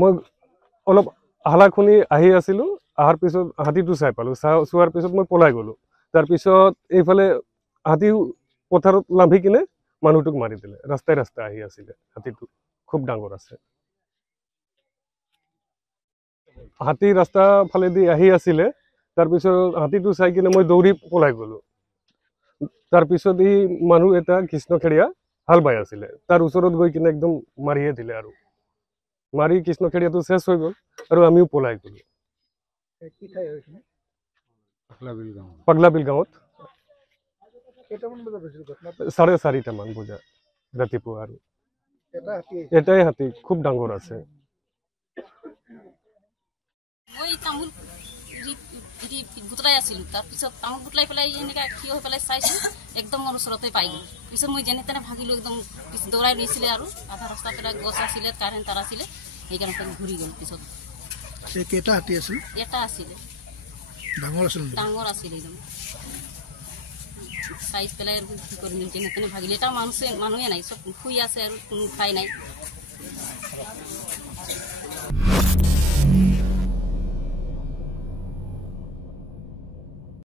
মই অলপ হালা খুনি আহি আছিলোঁ অহাৰ পিছত হাতীটো চাই পালোঁ চোৱাৰ পিছত মই পলাই গ'লোঁ তাৰপিছত এইফালে হাতী পথাৰত লাম্ভি কিনে মানুহটোক মাৰি দিলে ৰাস্তাই ৰাস্তাই আহি আছিলে হাতীটো খুব ডাঙৰ আছে হাতী ৰাস্তা ফালেদি আহি আছিলে তাৰপিছত হাতীটো চাই কিনে মই দৌৰি পলাই গ'লোঁ তাৰপিছত এই মানুহ এটা কৃষ্ণখেৰীয়া হাল বাই আছিলে তাৰ ওচৰত গৈ কিনে একদম মাৰিয়ে দিলে আৰু মাৰি কৃষ্ণখেৰীয়াটো চেছ হৈ গ'ল আৰু আমিও পলাই গ'লোঁ পাগলাবিল গাঁৱত 4:30মান বজাত ৰাতিপুৱা আৰু এটাই হাতী খুব ডাঙৰ আছে গুতৰাই আছিলোঁ তাৰপিছত তামোল গুতলাই পেলাই এনেকৈ থিয় হৈ পেলাই চাইছোঁ একদম মোৰ ওচৰতে পাই গ'ল পিছত মই যেনে তেনে ভাগিলোঁ একদম দৌৰাই নিছিলে আৰু আধা ৰাস্তা পেলাই গছ আছিলে কাৰেণ্ট তাঁৰ আছিলে সেইকাৰণে ঘূৰি গ'ল পিছত কেইটা হাতী আছিল এটা আছিলে ডাঙৰ আছিলে একদম চাইজ পেলাই আৰু কি কৰিম যেনে তেনে ভাগিলে এটা মানুহে নাই চব শুই আছে আৰু কোনো ঠাই নাই